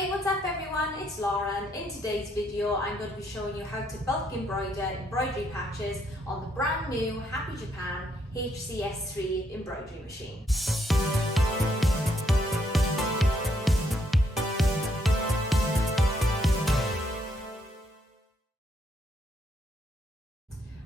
Hey, what's up everyone? It's Lauren. In today's video, I'm going to be showing you how to bulk embroider embroidery patches on the brand new Happy Japan HCS3 embroidery machine.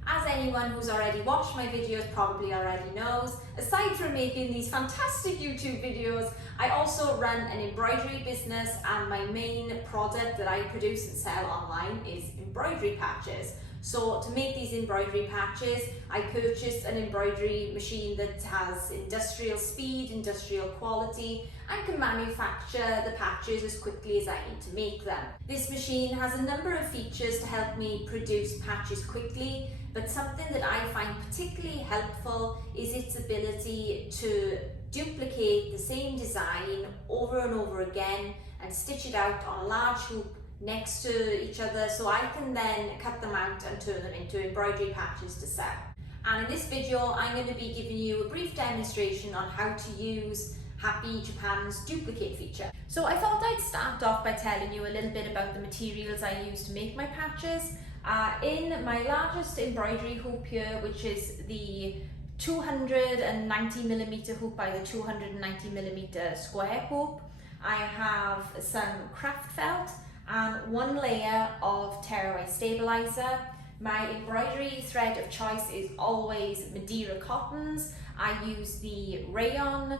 As anyone who's already watched my videos probably already knows, aside from making these fantastic YouTube videos, I also run an embroidery business, and my main product that I produce and sell online is embroidery patches. So to make these embroidery patches, I purchased an embroidery machine that has industrial speed, industrial quality, and can manufacture the patches as quickly as I need to make them. This machine has a number of features to help me produce patches quickly, but something that I find particularly helpful is its ability to duplicate the same design over and over again and stitch it out on a large hoop next to each other, so I can then cut them out and turn them into embroidery patches to sell. And in this video, I'm going to be giving you a brief demonstration on how to use Happy Japan's duplicate feature. So I thought I'd start off by telling you a little bit about the materials I use to make my patches. In my largest embroidery hoop here, which is the 290mm hoop by the 290mm square hoop, I have some craft felt and one layer of tearaway stabilizer. My embroidery thread of choice is always Madeira cottons. I use the rayon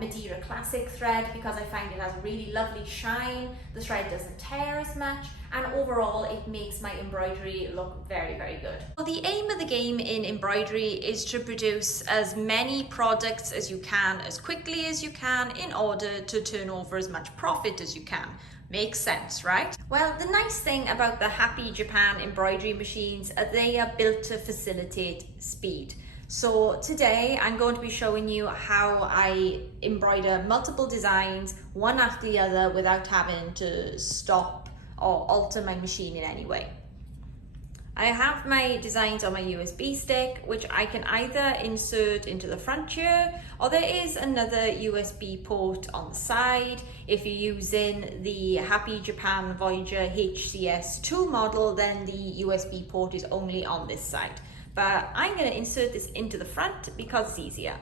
Madeira classic thread because I find it has a really lovely shine. The thread doesn't tear as much, and overall it makes my embroidery look very, very good. Well, the aim of the game in embroidery is to produce as many products as you can, as quickly as you can, in order to turn over as much profit as you can. Makes sense, right? Well, the nice thing about the Happy Japan embroidery machines is they are built to facilitate speed. So today I'm going to be showing you how I embroider multiple designs one after the other without having to stop or alter my machine in any way. I have my designs on my USB stick, which I can either insert into the front here, or there is another USB port on the side. If you're using the Happy Japan Voyager HCS2 model, then the USB port is only on this side. But I'm going to insert this into the front because it's easier.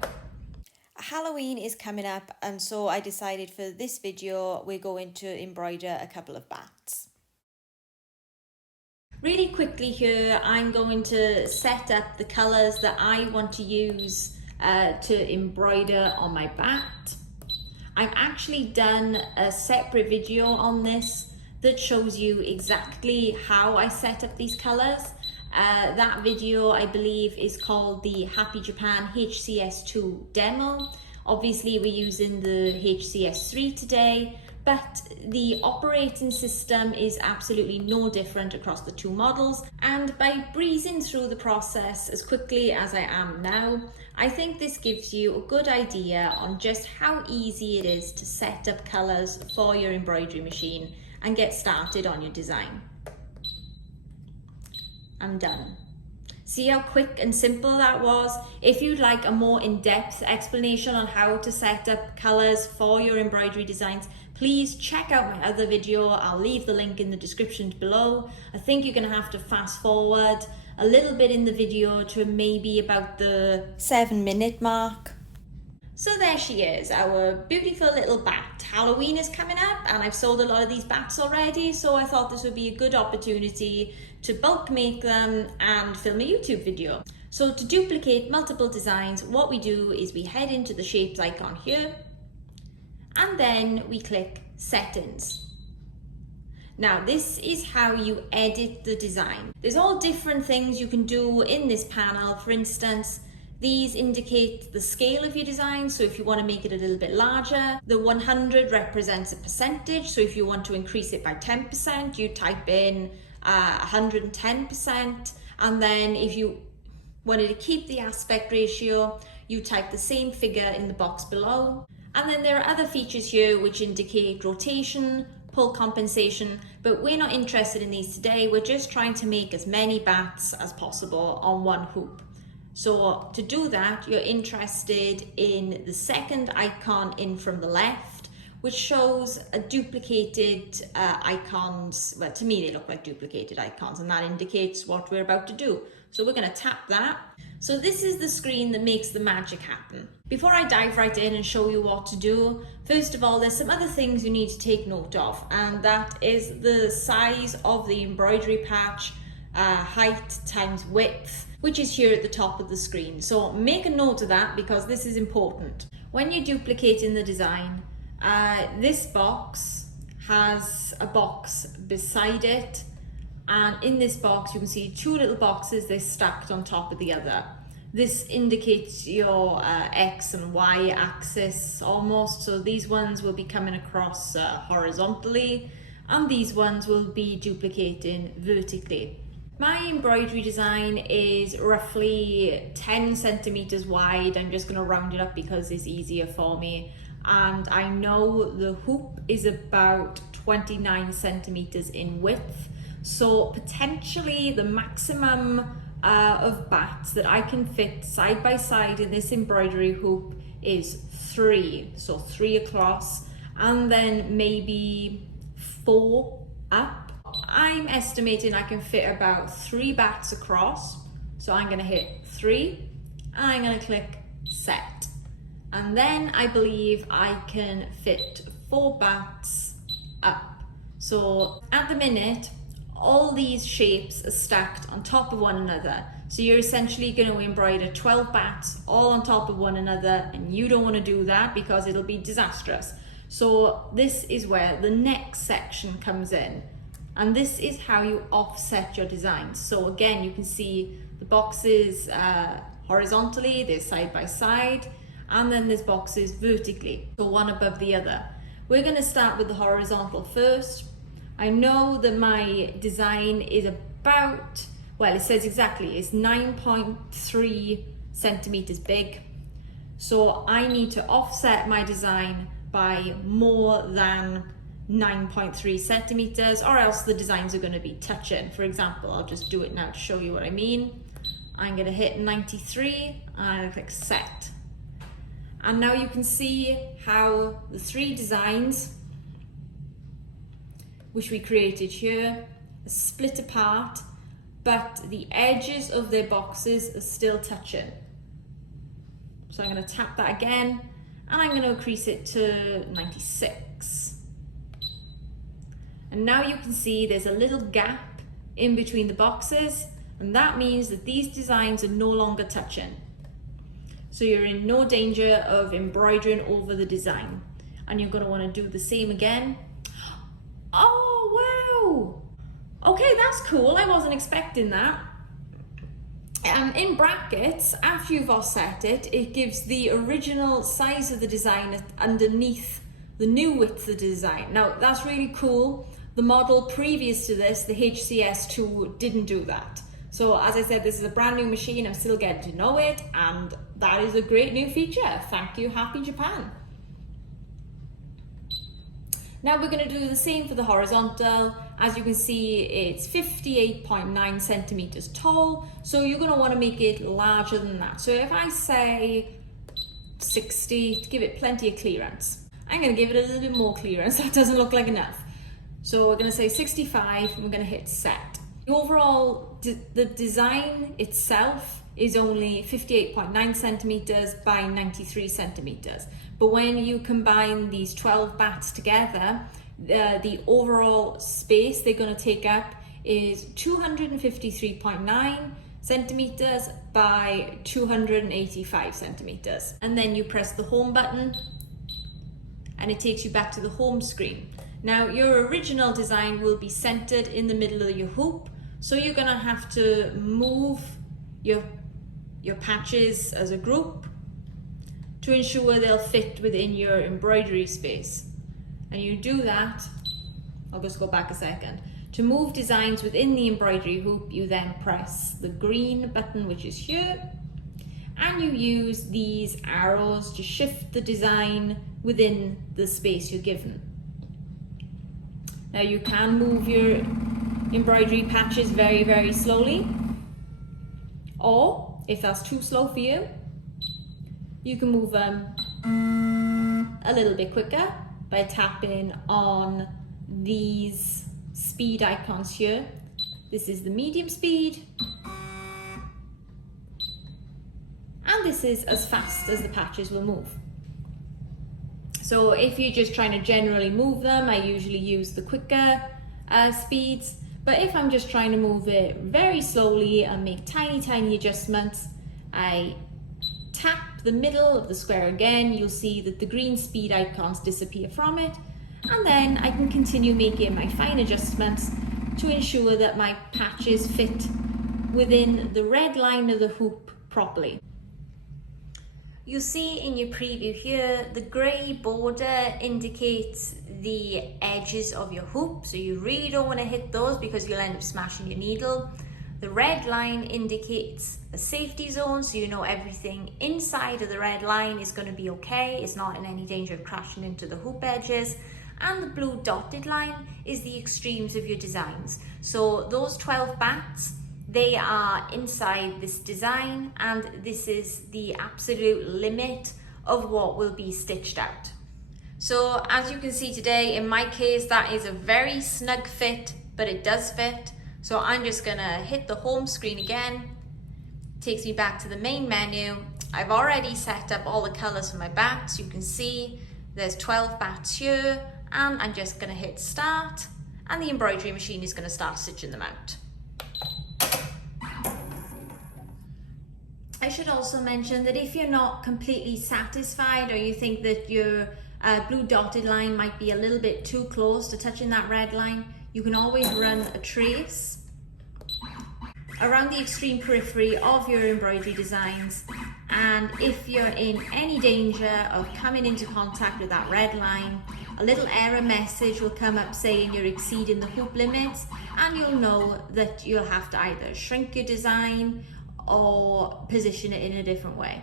Halloween is coming up, and so I decided for this video we're going to embroider a couple of bats. Really quickly here, I'm going to set up the colours that I want to use to embroider on my bat. I've actually done a separate video on this that shows you exactly how I set up these colours. That video, I believe, is called the Happy Japan HCS2 demo. Obviously, we're using the HCS3 today, but the operating system is absolutely no different across the two models. And by breezing through the process as quickly as I am now, I think this gives you a good idea on just how easy it is to set up colours for your embroidery machine and get started on your design. I'm done. See how quick and simple that was? If you'd like a more in-depth explanation on how to set up colours for your embroidery designs, please check out my other video. I'll leave the link in the description below. I think you're going to have to fast forward a little bit in the video to maybe about the 7-minute mark. So there she is, our beautiful little bat. Halloween is coming up and I've sold a lot of these bats already, so I thought this would be a good opportunity to bulk make them and film a YouTube video. So to duplicate multiple designs, what we do is we head into the shapes icon here, and then we click settings. Now this is how you edit the design. There's all different things you can do in this panel. For instance, these indicate the scale of your design, so if you want to make it a little bit larger, the 100 represents a percentage, so if you want to increase it by 10%, you type in 110%, and then if you wanted to keep the aspect ratio, you type the same figure in the box below. And then there are other features here which indicate rotation, pull compensation, but we're not interested in these today. We're just trying to make as many bats as possible on one hoop. So to do that, you're interested in the second icon in from the left, which shows a duplicated icons. Well, to me they look like duplicated icons, and that indicates what we're about to do. So we're going to tap that. So this is the screen that makes the magic happen. Before I dive right in and show you what to do, first of all, there's some other things you need to take note of, and that is the size of the embroidery patch, height times width, which is here at the top of the screen. So make a note of that because this is important. When you're duplicating the design, this box has a box beside it, and in this box you can see two little boxes, they're stacked on top of the other. This indicates your X and Y axis almost, so these ones will be coming across horizontally, and these ones will be duplicating vertically. My embroidery design is roughly 10 centimeters wide. I'm just going to round it up because it's easier for me. And I know the hoop is about 29 centimeters in width. So potentially the maximum of bats that I can fit side by side in this embroidery hoop is 3. So 3 across, and then maybe 4 up. I'm estimating I can fit about 3 bats across. So I'm going to hit 3, and I'm going to click set. And then I believe I can fit 4 bats up. So at the minute, all these shapes are stacked on top of one another. So you're essentially going to embroider 12 bats all on top of one another, and you don't want to do that because it'll be disastrous. So this is where the next section comes in, and this is how you offset your designs. So again, you can see the boxes horizontally, they're side by side, and then there's boxes vertically, so one above the other. We're going to start with the horizontal first. I know that my design is about, well, it says exactly, it's 9.3 centimeters big. So I need to offset my design by more than 9.3 centimeters, or else the designs are going to be touching. For example, I'll just do it now to show you what I mean. I'm going to hit 93 and I click set. And now you can see how the 3 designs which we created here are split apart, but the edges of their boxes are still touching. So I'm going to tap that again, and I'm going to increase it to 96. And now you can see there's a little gap in between the boxes, and that means that these designs are no longer touching. So you're in no danger of embroidering over the design. And you're going to want to do the same again. Oh wow! Okay, that's cool. I wasn't expecting that. In brackets, after you've offset it, it gives the original size of the design underneath the new width of the design. Now that's really cool. The model previous to this, the HCS2, didn't do that. So as I said, this is a brand new machine. I'm still getting to know it, and that is a great new feature. Thank you, Happy Japan. Now we're going to do the same for the horizontal. As you can see, it's 58.9 centimeters tall, so you're going to want to make it larger than that. So if I say 60 to give it plenty of clearance, I'm going to give it a little bit more clearance. That doesn't look like enough. So we're going to say 65 and we're going to hit set. The overall, the design itself is only 58.9 centimeters by 93 centimeters. But when you combine these 12 bats together, the overall space they're going to take up is 253.9 centimeters by 285 centimeters. And then you press the home button and it takes you back to the home screen. Now your original design will be centered in the middle of your hoop, so you're going to have to move your patches as a group to ensure they'll fit within your embroidery space. And you do that, I'll just go back a second. To move designs within the embroidery hoop, you then press the green button, which is here, and you use these arrows to shift the design within the space you're given. Now you can move your embroidery patches very, very slowly, or if that's too slow for you, you can move them a little bit quicker by tapping on these speed icons here. This is the medium speed, and this is as fast as the patches will move. So if you're just trying to generally move them, I usually use the quicker speeds. But if I'm just trying to move it very slowly and make tiny adjustments, I tap the middle of the square again. You'll see that the green speed icons disappear from it. And then I can continue making my fine adjustments to ensure that my patches fit within the red line of the hoop properly. You'll see in your preview here, the grey border indicates the edges of your hoop, so you really don't want to hit those because you'll end up smashing your needle. The red line indicates a safety zone, so you know everything inside of the red line is going to be okay. It's not in any danger of crashing into the hoop edges. And the blue dotted line is the extremes of your designs. So those 12 bats, they are inside this design, and this is the absolute limit of what will be stitched out. So as you can see today, in my case, that is a very snug fit, but it does fit. So I'm just gonna hit the home screen again. Takes me back to the main menu. I've already set up all the colors for my bats. You can see there's 12 bats here, and I'm just gonna hit start, and the embroidery machine is gonna start stitching them out. I should also mention that if you're not completely satisfied, or you think that your blue dotted line might be a little bit too close to touching that red line, you can always run a trace around the extreme periphery of your embroidery designs, and if you're in any danger of coming into contact with that red line, a little error message will come up saying you're exceeding the hoop limits, and you'll know that you'll have to either shrink your design or position it in a different way.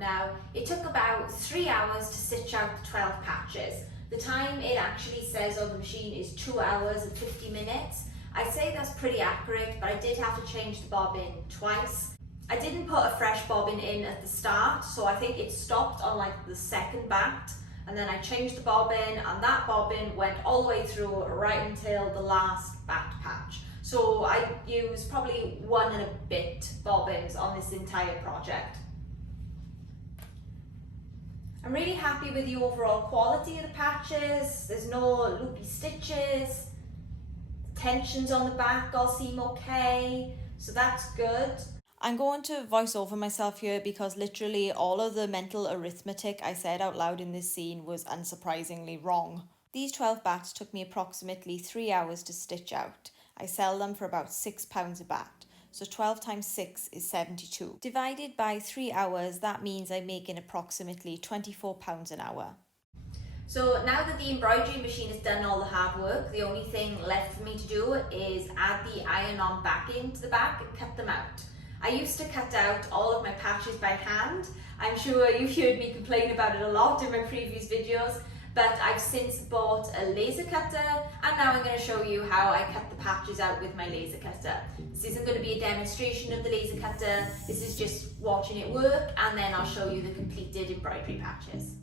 Now, it took about 3 hours to stitch out the 12 patches. The time it actually says on the machine is 2 hours and 50 minutes. I'd say that's pretty accurate, but I did have to change the bobbin twice. I didn't put a fresh bobbin in at the start, so I think it stopped on like the second bat, and then I changed the bobbin, and that bobbin went all the way through right until the last bat patch. So I used probably 1 and a bit bobbins on this entire project. I'm really happy with the overall quality of the patches. There's no loopy stitches. Tensions on the back all seem okay, so that's good. I'm going to voice over myself here because literally all of the mental arithmetic I said out loud in this scene was unsurprisingly wrong. These 12 bats took me approximately 3 hours to stitch out. I sell them for about £6 a bat. So 12 times 6 is 72. Divided by 3 hours, that means I'm making approximately £24 an hour. So now that the embroidery machine has done all the hard work, the only thing left for me to do is add the iron-on backing to the back and cut them out. I used to cut out all of my patches by hand. I'm sure you've heard me complain about it a lot in my previous videos, but I've since bought a laser cutter, and now I'm going to show you how I cut the patches out with my laser cutter. This isn't going to be a demonstration of the laser cutter, this is just watching it work, and then I'll show you the completed embroidery patches.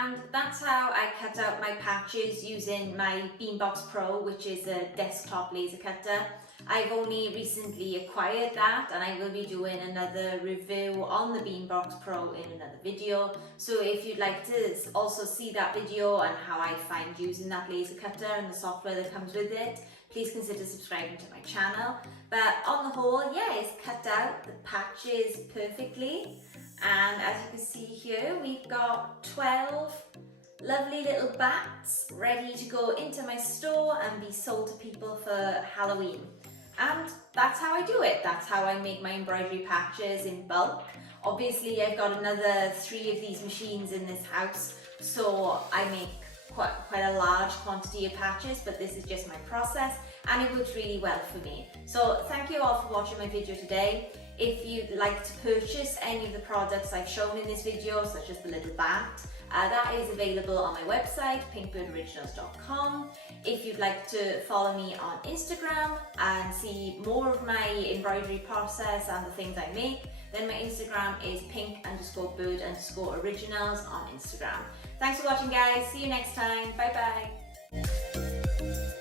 And that's how I cut out my patches using my Beambox Pro, which is a desktop laser cutter. I've only recently acquired that, and I will be doing another review on the Beambox Pro in another video. So if you'd like to also see that video and how I find using that laser cutter and the software that comes with it, please consider subscribing to my channel. But on the whole, yeah, it's cut out the patches perfectly. And as you can see here, we've got 12 lovely little bats ready to go into my store and be sold to people for Halloween. And that's how I do it. That's how I make my embroidery patches in bulk. Obviously, I've got another 3 of these machines in this house, so I make quite a large quantity of patches, but this is just my process and it works really well for me. So thank you all for watching my video today. If you'd like to purchase any of the products I've shown in this video, such as the little bat, that is available on my website, pinkbirdoriginals.com. If you'd like to follow me on Instagram and see more of my embroidery process and the things I make, then my Instagram is pink_bird_originals on Instagram. Thanks for watching, guys. See you next time. Bye bye.